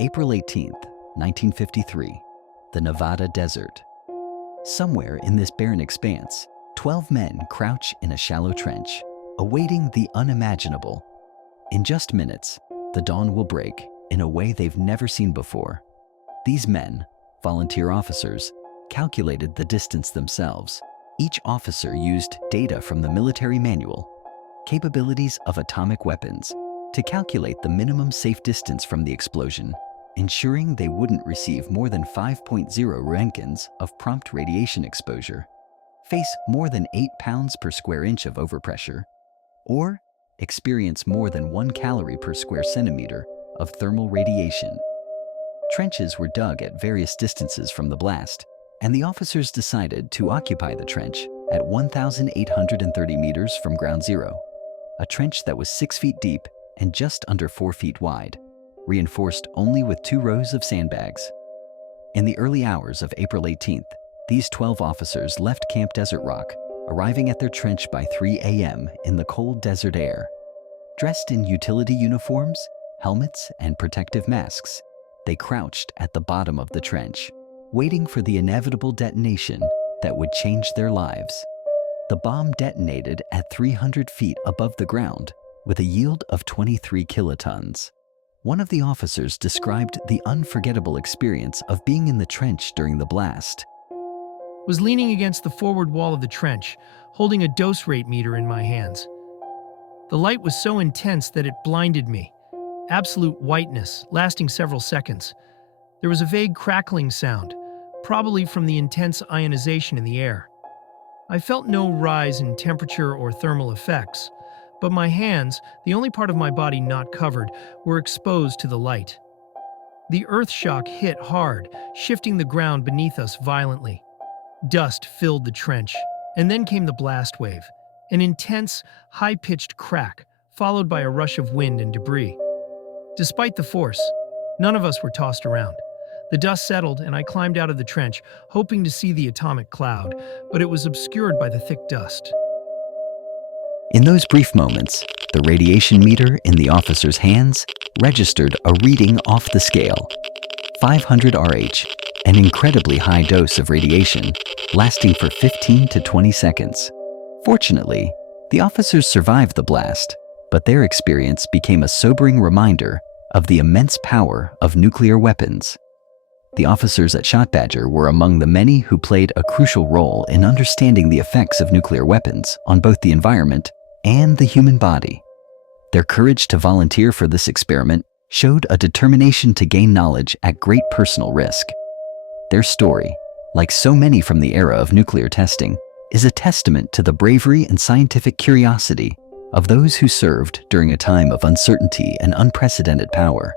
April 18, 1953, the Nevada desert. Somewhere in this barren expanse, 12 men crouch in a shallow trench, awaiting the unimaginable. In just minutes, the dawn will break in a way they've never seen before. These men, volunteer officers, calculated the distance themselves. Each officer used data from the military manual, capabilities of atomic weapons, to calculate the minimum safe distance from the explosion, ensuring they wouldn't receive more than 5.0 roentgens of prompt radiation exposure, face more than 8 pounds per square inch of overpressure, or experience more than 1 calorie per square centimeter of thermal radiation. Trenches were dug at various distances from the blast, and the officers decided to occupy the trench at 1,830 meters from ground zero, a trench that was 6 feet deep and just under 4 feet wide, reinforced only with 2 rows of sandbags. In the early hours of April 18th, these 12 officers left Camp Desert Rock, arriving at their trench by 3 a.m. in the cold desert air. Dressed in utility uniforms, helmets, and protective masks, they crouched at the bottom of the trench, waiting for the inevitable detonation that would change their lives. The bomb detonated at 300 feet above the ground with a yield of 23 kilotons. One of the officers described the unforgettable experience of being in the trench during the blast. Was leaning against the forward wall of the trench, holding a dose rate meter in my hands. The light was so intense that it blinded me. Absolute whiteness, lasting several seconds. There was a vague crackling sound, probably from the intense ionization in the air. I felt no rise in temperature or thermal effects, but my hands, the only part of my body not covered, were exposed to the light. The earth shock hit hard, shifting the ground beneath us violently. Dust filled the trench, and then came the blast wave, an intense, high-pitched crack, followed by a rush of wind and debris. Despite the force, none of us were tossed around. The dust settled, and I climbed out of the trench, hoping to see the atomic cloud, but it was obscured by the thick dust. In those brief moments, the radiation meter in the officer's hands registered a reading off the scale. 500 Rh, an incredibly high dose of radiation, lasting for 15 to 20 seconds. Fortunately, the officers survived the blast, but their experience became a sobering reminder of the immense power of nuclear weapons. The officers at Shot Badger were among the many who played a crucial role in understanding the effects of nuclear weapons on both the environment and the human body. Their courage to volunteer for this experiment showed a determination to gain knowledge at great personal risk. Their story, like so many from the era of nuclear testing, is a testament to the bravery and scientific curiosity of those who served during a time of uncertainty and unprecedented power.